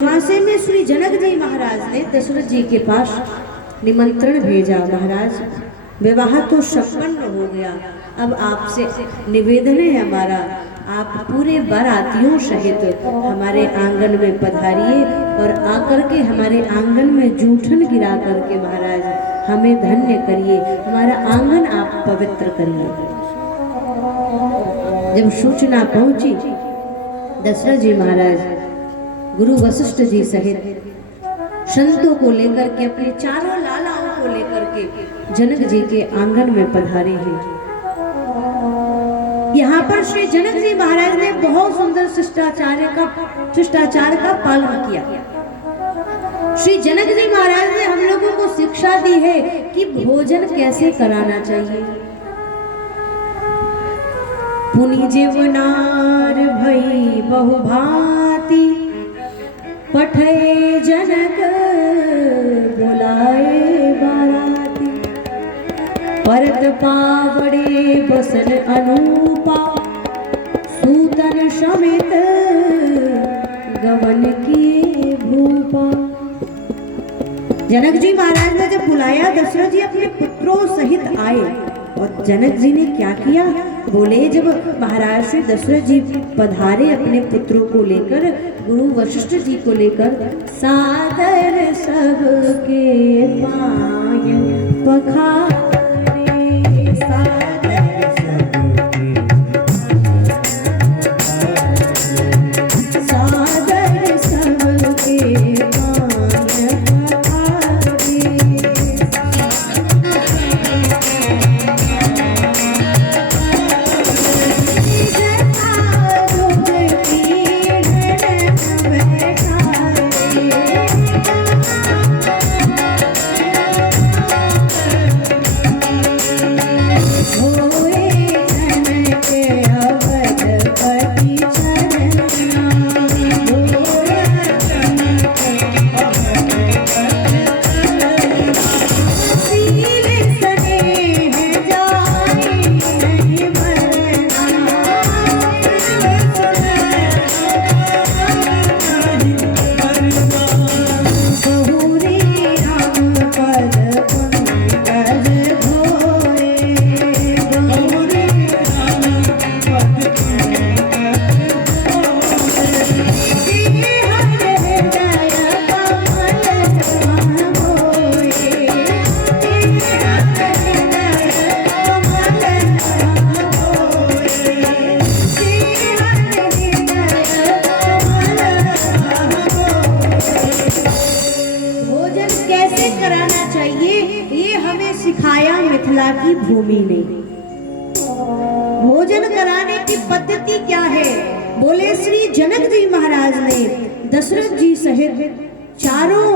वहां में श्री जनक जी महाराज ने दशरथ जी के पास निमंत्रण भेजा। महाराज, विवाह तो संपन्न हो गया, अब आपसे निवेदन है हमारा, आप पूरे बारातियों सहित हमारे आंगन में पधारिए और आकर के हमारे आंगन में जूठन गिरा करके महाराज हमें धन्य करिए, हमारा आंगन आप पवित्र करिए। जब सूचना पहुंची, दशरथ जी महाराज गुरु वशिष्ठ जी सहित संतों को लेकर के, अपने चारों लालाओं को लेकर के जनक जी के आंगन में पधारे हैं। यहाँ पर श्री जनक जी महाराज ने बहुत सुंदर शिष्टाचार का पालन किया। श्री जनक जी महाराज ने हम लोगों को शिक्षा दी है कि भोजन कैसे कराना चाहिए। पुनि जीवनार भई बहुभांति, पठे जनक बुलाए बाराती, परत पावड़े बसन अनूपा, सूतन समेत गवन किए भूपा। जनक जी महाराज ने जब बुलाया, दशरथ जी अपने पुत्रों सहित आए और जनक जी ने क्या किया, बोले जब महाराज श्री दशरथ जी पधारे अपने पुत्रों को लेकर, गुरु वशिष्ठ जी को लेकर, सादर सबके पाय पखारे, सादर सबके मिथिला की भूमि ने। भोजन कराने की पद्धति क्या है, बोले श्री जनक जी महाराज ने दशरथ जी सहित चारों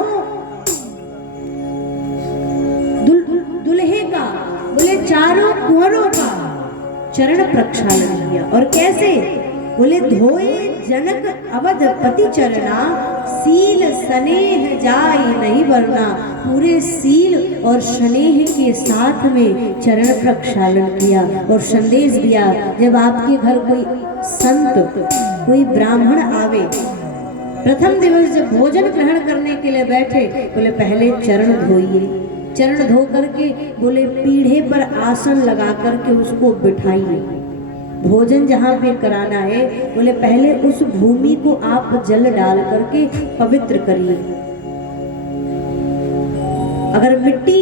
दुल्हे का, बोले चारों कुंवरों का चरण प्रक्षालन किया। और कैसे, बोले धोए जनक अवधपति चरना, सील स्नेह जाय नहीं वरना। पूरे सील और स्नेह के साथ में चरण प्रक्षालन किया और संदेश दिया, जब आपके घर कोई संत, कोई ब्राह्मण आवे, प्रथम दिवस जब भोजन ग्रहण करने के लिए बैठे, बोले पहले चरण धोइए। चरण धो करके बोले पीढ़े पर आसन लगा करके उसको बिठाइए। भोजन जहाँ पे कराना है, बोले पहले उस भूमि को आप जल डाल करके पवित्र करिए। अगर मिट्टी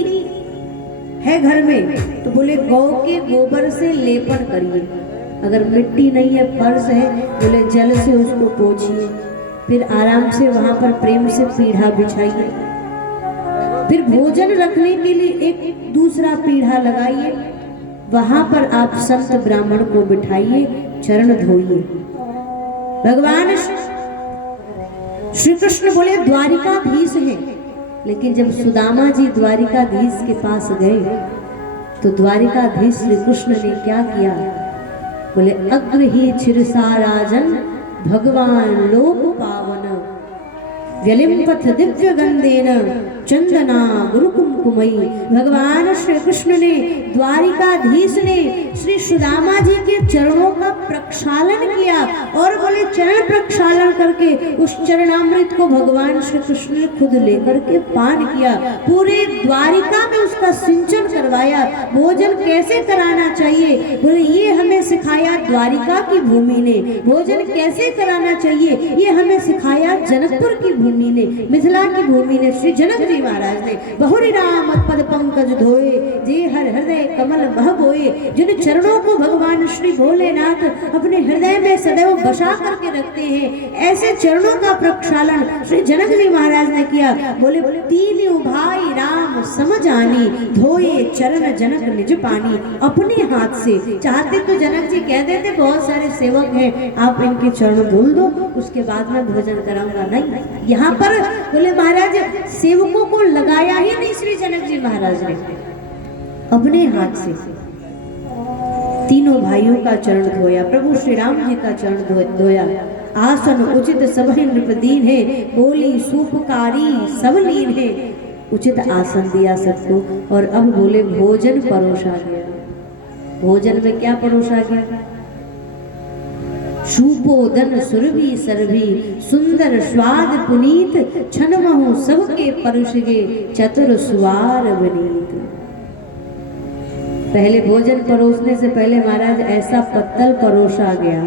है घर में तो बोले गौ के गोबर से लेपन करिए। अगर मिट्टी नहीं है, फर्श है, बोले जल से उसको पोंछिए। फिर आराम से वहां पर प्रेम से पीढ़ा बिछाइए। फिर भोजन रखने के लिए एक दूसरा पीढ़ा लगाइए, वहां पर आप संत ब्राह्मण को बिठाइए, चरण धोइए। भगवान श्री कृष्ण बोले द्वारिकाधीश हैं, लेकिन जब सुदामा जी द्वारिकाधीश के पास गए तो द्वारिकाधीश श्री कृष्ण ने क्या किया, बोले अग्र ही छिरसा राजन भगवान लोक पावन, व्यलिम्पथ दिव्य गंधेन चंदना गुरु कुमकुमई। भगवान श्री कृष्ण ने, द्वारिकाधीश ने श्री सुदामा जी के चरणों का प्रक्षालन किया और बोले चरण प्रक्षालन करके उस चरणामृत को भगवान श्री कृष्ण ने खुद लेकर के पान किया। पूरे द्वारिका में उसका सिंचन करवाया। भोजन कैसे कराना चाहिए, बोले ये हमें सिखाया द्वारिका की भूमि ने। भोजन कैसे कराना चाहिए, ये हमें सिखाया जनकपुर की भूमि ने, मिथिला की भूमि ने। श्री जनक जी महाराज ने बहुरी राम पद पंकज धोए, जे हर हृदय कमल बह बोए। जिन चरणों को भगवान श्री भोलेनाथ अपने हृदय में सदैव बसा करके रखते हैं, ऐसे चरणों का प्रक्षालन श्री जनक जी महाराज ने किया। बोले तीन भाई राम समझ आनी, धोए चरण जनक निज पानी। अपने हाथ से चाहते तो जनक जी कह देते बहुत सारे सेवक हैं, आप इनके चरण धुल दो, उसके बाद में भोजन कराऊंगा। नहीं, यहाँ पर बोले महाराज सेवकों को लगाया ही नहीं श्री जनक जी महाराज ने, अपने हाथ से तीनों भाइयों का चरण धोया, प्रभु श्री राम जी का चरण धोया। आसन उचित सबहि नृपदीन है, बोली सूपकारी सब लीन है। उचित आसन दिया सबको और अब बोले भोजन परोसा गया। भोजन में क्या परोसा गया? शूपोदन सुरभि सरभि, सुंदर स्वाद पुनीत, छन महु सबके परोसगे, चतुर सुवार बनीत। पहले भोजन परोसने से पहले महाराज ऐसा पत्तल परोसा गया,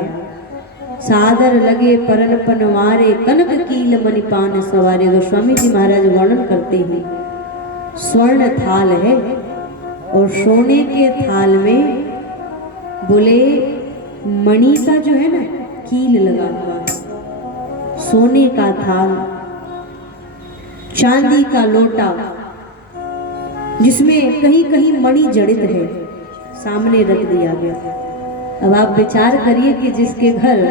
सादर लगे परन पनवारे, कनक कील मणिपान सवारे। गोस्वामी जी महाराज वर्णन करते हैं, स्वर्ण थाल है और सोने के थाल में बोले मणि का जो है ना कील लगा हुआ है, सोने का थाल, चांदी का लोटा जिसमें कहीं कहीं मणि जड़ित है, सामने रख दिया गया। अब आप विचार करिए कि जिसके घर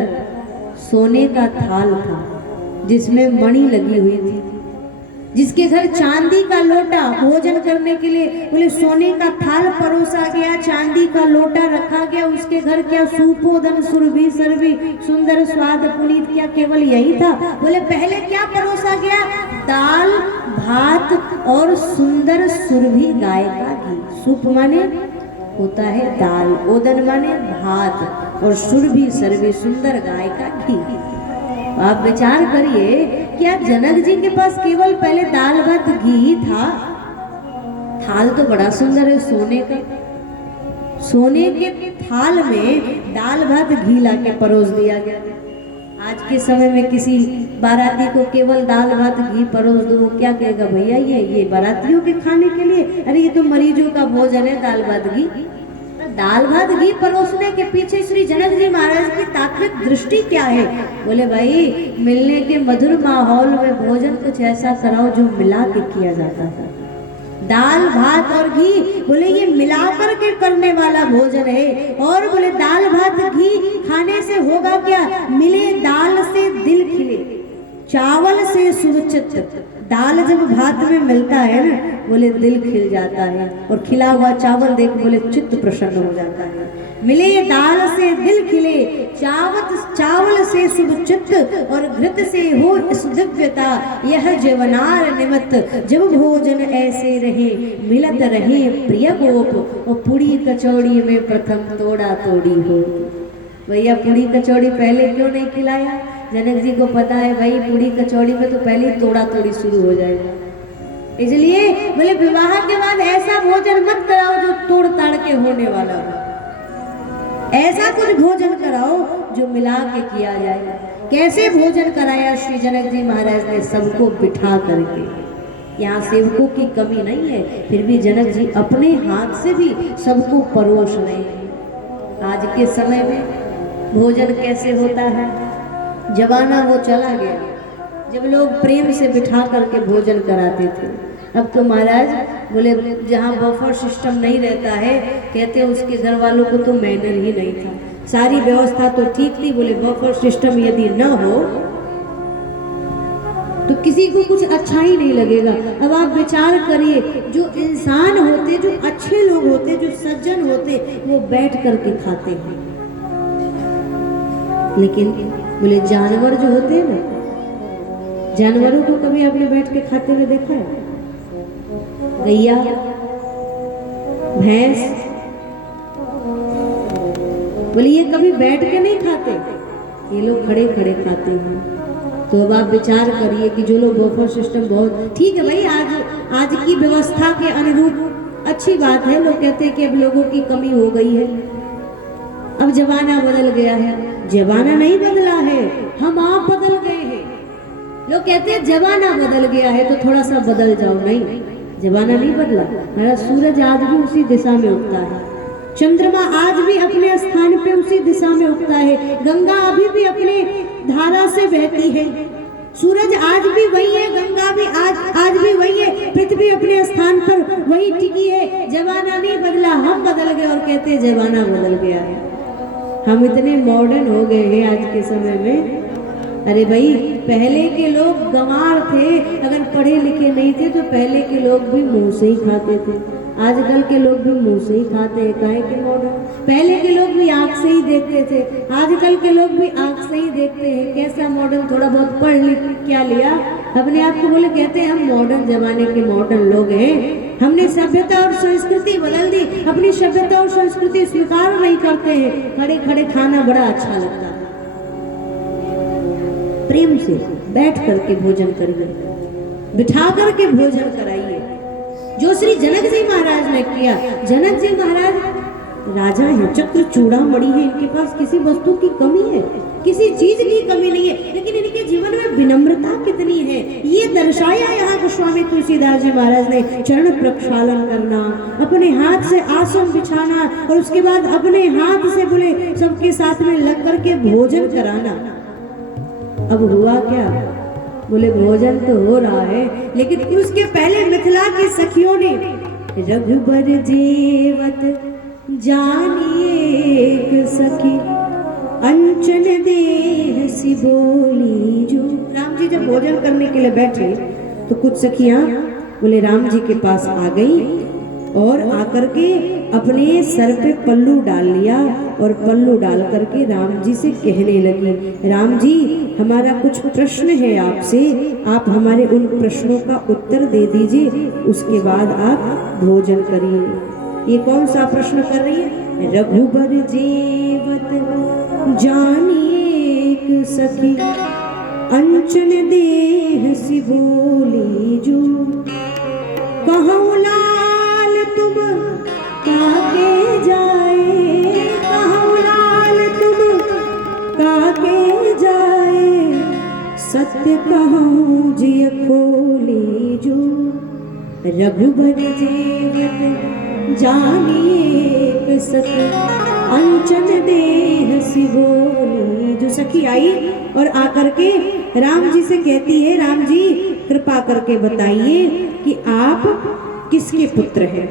सोने का थाल था जिसमें मणि लगी हुई थी, जिसके घर चांदी का लोटा भोजन करने के लिए बोले सोने का थाल परोसा गया, चांदी का लोटा रखा गया, उसके घर क्या सूपोदन सुरभि सरभि, सुंदर स्वाद पुनीत, क्या केवल यही था? बोले पहले क्या परोसा गया? दाल भात और सुंदर सुरभि गाय का घी। सूप माने होता है दाल, ओदन माने भात और सुरभि सरभि सुंदर गाय का घी। आप विचार करिए, क्या जनक जी के पास केवल पहले दाल भात घी ही था? थाल तो बड़ा सुंदर है सोने का, सोने के थाल में दाल भात घी लाके परोस दिया गया। आज के समय में किसी बाराती को केवल दाल भात घी परोस दो, क्या कहेगा भैया ये बारातियों के खाने के लिए? अरे ये तो मरीजों का भोजन है दाल भात घी। दाल भात घी परोसने के पीछे श्री जनक जी महाराज की तात्विक दृष्टि क्या है? बोले भाई मिलने के मधुर माहौल में भोजन कुछ ऐसा कराओ जो मिला के किया जाता है। दाल भात और घी बोले ये मिलाकर के करने वाला भोजन है। और बोले दाल भात घी खाने से होगा क्या? मिले दाल से दिल खिले, चावल से सुचित। दाल जब भात में मिलता है ना बोले दिल खिल जाता है, और खिला हुआ चावल देख बोले चित्त प्रसन्न हो जाता है। मिले दाल से दिल खिले, चावल से शुभ चित्त, और घृत से हो दिव्यता। यह जीवनार निमित्त जब भोजन ऐसे रहे, मिलत रहे प्रिय गोप। और पूड़ी कचौड़ी में प्रथम तोड़ा तोड़ी हो। भैया पूड़ी कचौड़ी पहले क्यों नहीं खिलाया? जनक जी को पता है भाई पूड़ी कचौड़ी में तो पहले ही तोड़ा तोड़ी शुरू हो जाएगा, इसलिए बोले विवाह के बाद ऐसा भोजन मत कराओ जो तोड़ ताड़ के होने वाला हो। ऐसा कुछ भोजन कराओ जो मिला के किया जाए। कैसे भोजन कराया श्री जनक जी महाराज ने? सबको बिठा करके। यहाँ सेवकों की कमी नहीं है, फिर भी जनक जी अपने हाथ से भी सबको परोस रहे हैं। आज के समय में भोजन कैसे होता है? जमाना वो चला गया जब लोग प्रेम से बिठा करके भोजन कराते थे। अब तो महाराज बोले जहाँ बफर सिस्टम नहीं रहता है, कहते उसके घर वालों को तो मैनर ही नहीं था। सारी व्यवस्था तो ठीक थी, बोले बफर सिस्टम यदि न हो तो किसी को कुछ अच्छा ही नहीं लगेगा। अब आप विचार करिए, जो इंसान होते, जो अच्छे लोग होते, जो सज्जन होते, वो बैठ करके खाते हैं, लेकिन बोले जानवर जो होते हैं ना, जानवरों को कभी आपने बैठ के खाते हुए देखा है? गैया, भैंस, बोले ये कभी बैठ के नहीं खाते, ये लोग खड़े खड़े खाते हैं। तो अब आप विचार करिए कि जो लोग बफर सिस्टम बहुत ठीक है भाई, आज की व्यवस्था के अनुरूप अच्छी बात है। लोग कहते हैं कि अब लोगों की कमी हो गई है, अब जमाना बदल गया है। जमाना नहीं बदला है, हम आप बदल गए हैं। लोग कहते हैं जमाना बदल गया है तो थोड़ा सा बदल जाओ। नहीं, जमाना नहीं बदला। हमारा सूरज आज भी उसी दिशा में उगता है, चंद्रमा आज भी अपने स्थान पे उसी दिशा में उगता है, गंगा अभी भी अपने धारा से बहती है, सूरज आज भी वही है, गंगा भी आज भी वही है, पृथ्वी अपने स्थान पर वही टिकी है। जमाना नहीं बदला, हम बदल गए और कहते हैं जमाना बदल गया है। हम इतने मॉडर्न हो गए हैं आज के समय में। अरे भाई, पहले के लोग गंवार थे, अगर पढ़े लिखे नहीं थे तो पहले के लोग भी मुंह से ही खाते थे। आजकल के लोग भी मुंह से ही खाते हैं, काहे के मॉडर्न। पहले के लोग भी आंख से ही देखते थे, आजकल के लोग भी आंख से ही देखते हैं। कैसा मॉडर्न, थोड़ा बहुत पढ़ लिख क्या लिया, अपने आप को बोले कहते हैं हम मॉडर्न जमाने के मॉडर्न लोग हैं। हमने सभ्यता और संस्कृति बदल दी, अपनी सभ्यता और संस्कृति स्वीकार नहीं करते हैं। खड़े खड़े खाना बड़ा अच्छा लगता है। प्रेम से बैठ करके भोजन करिए, बिठा करके भोजन कराइए, जो श्री जनक जी महाराज ने किया। जनक जी महाराज राजा हैं, चक्र चूड़ामणि है, इनके पास किसी वस्तु की कमी है, किसी चीज की कमी नहीं है, लेकिन इनके जीवन में विनम्रता कितनी है ये दर्शाया यहाँ गोस्वामी तुलसीदास जी महाराज ने। चरण प्रक्षालन करना, अपने हाथ से आसन बिछाना और उसके बाद अपने हाथ से बोले सबके साथ में लग करके भोजन कराना। अब हुआ क्या, बोले भोजन तो हो रहा है, लेकिन उसके पहले मिथिला की सखियों ने रघुबर जेवत जानिए सखी अंचन देह सी बोली जो। राम जी जब भोजन करने के लिए बैठे तो कुछ सखियां बोले राम जी के पास आ गई और आकर के अपने सर पे पल्लू डाल लिया और पल्लू डाल करके राम जी से कहने लगी, राम जी हमारा कुछ प्रश्न है आपसे, आप हमारे उन प्रश्नों का उत्तर दे दीजिए, उसके बाद आप भोजन करिए। ये कौन सा प्रश्न कर रही है? रघुबर जेवत जानिए सखी अंचन देह सी बोली जो, कहूँ लाल तुम काके जाए, कहूँ लाल तुम काके जाए, सत्य कहूँ जिय खोली जो। रघुबर जेवत जानिए सखी अंचन देह सी बोली जो। सखी आई और आकर के राम जी से कहती है, राम जी कृपा करके बताइए कि आप किसके पुत्र हैं।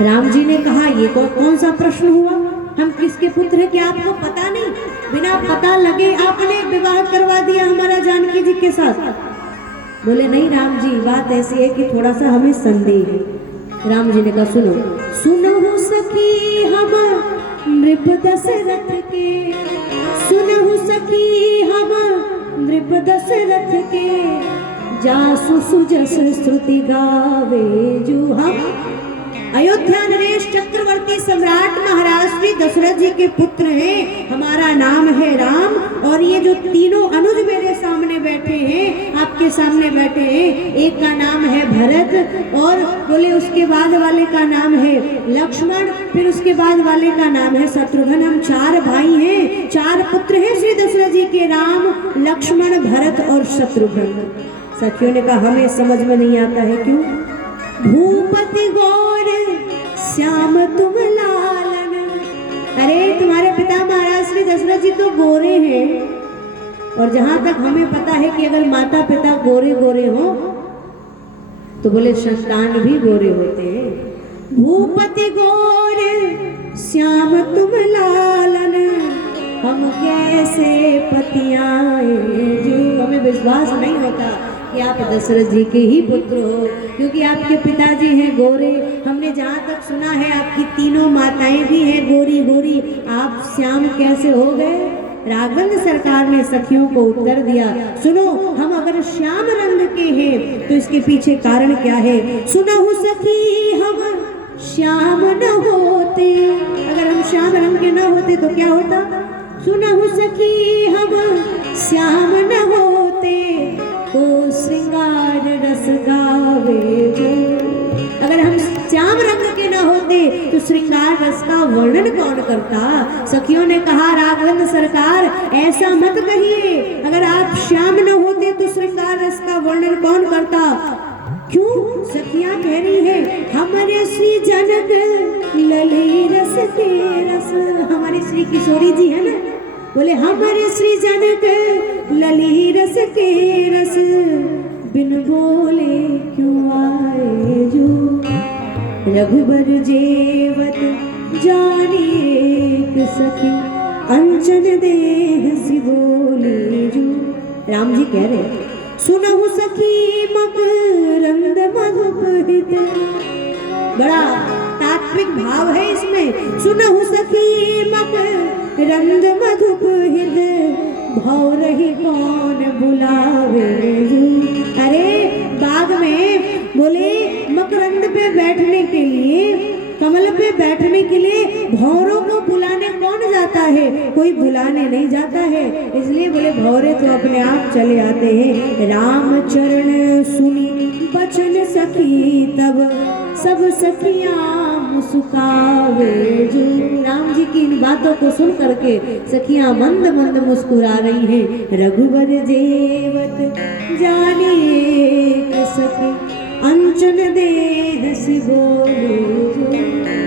राम जी ने कहा ये कौन सा प्रश्न हुआ, हम किसके पुत्र हैं क्या आपको पता नहीं? बिना पता लगे आपने विवाह करवा दिया हमारा जानकी जी के साथ। बोले नहीं राम जी, बात ऐसी है कि थोड़ा सा हमें संदेह है। राम जी ने कहा सुनो, सुनो सखी हम नृप दशरथ के, सुनो सखी हम नृप दशरथ के, जासु सुजस श्रुति गावे जो। हम अयोध्या नरेश चक्रवर्ती सम्राट महाराज श्री दशरथ जी के पुत्र हैं, हमारा नाम है राम। और ये जो तीनों अनुज मेरे सामने बैठे हैं, आपके सामने बैठे हैं, एक का नाम है भरत और बोले उसके बाद वाले का नाम है लक्ष्मण, फिर उसके बाद वाले का नाम है शत्रुघ्न। हम चार भाई हैं, चार पुत्र हैं श्री दशरथ जी के, राम लक्ष्मण भरत और शत्रुघ्न। सखियों ने कहा हमें समझ में नहीं आता है क्यों? भूपति गौर श्याम तुम लालन। अरे तुम्हारे पिता महाराज श्री दशरथ जी तो गोरे हैं, और जहां तक हमें पता है कि अगर माता पिता गोरे गोरे हो तो बोले संतान भी गोरे होते हैं। भूपति गौर श्याम तुम लालन, हम कैसे पतियाए जो। हमें विश्वास नहीं होता कि आप दशरथ जी के ही पुत्र हो, क्योंकि आपके पिताजी हैं गोरे। हमने जहाँ तक सुना है आपकी तीनों माताएं भी हैं गोरी गोरी, आप श्याम कैसे हो गए? राघवेंद्र सरकार ने सखियों को उत्तर दिया, सुनो हम अगर श्याम रंग के हैं तो इसके पीछे कारण क्या है। सुनो सखी हम श्याम न होते, अगर हम श्याम रंग के न होते तो क्या होता? सुनहु सखी हम श्याम न होते तो श्रृंगार रस गावे जो। अगर हम श्याम रंग के न होते तो श्रृंगार रस का वर्णन कौन करता। सखियों ने कहा राघवेंद्र सरकार ऐसा मत कहिए, अगर आप श्याम न होते तो श्रृंगार रस का वर्णन कौन करता। क्यों? सखियां कह रही है हमारे श्री जनक लली रस के रस। हमारे श्री किशोरी जी है ना, बोले हमारे श्री जनक लली रस के रस बिन बोले क्यों आए जो। रघुबर जेवत जानी एक सखी अंचन देह सी बोले जो। राम जी कह रहे सुनहु सखी मकरंद मधुप हित। बड़ा तात्विक भाव है इसमें। सुनहु सखी मकरंद मधुप हित भौ रही कौन बुलावे। अरे बाग में बोले मकरंद पे बैठने के लिए, कमल पे बैठने के लिए भौरों को बुलाने कौन जाता है? कोई बुलाने नहीं जाता है, इसलिए बोले भौरे तो अपने आप चले आते हैं। राम चरण सुनी बचन सखी तब सब सखियां मुस्कावे जो। राम जी की इन बातों को सुन करके सखियां मंद मंद मुस्कुरा रही हैं। रघुबर जेवत जानी एक सखी अंचन देह सी बोले जो।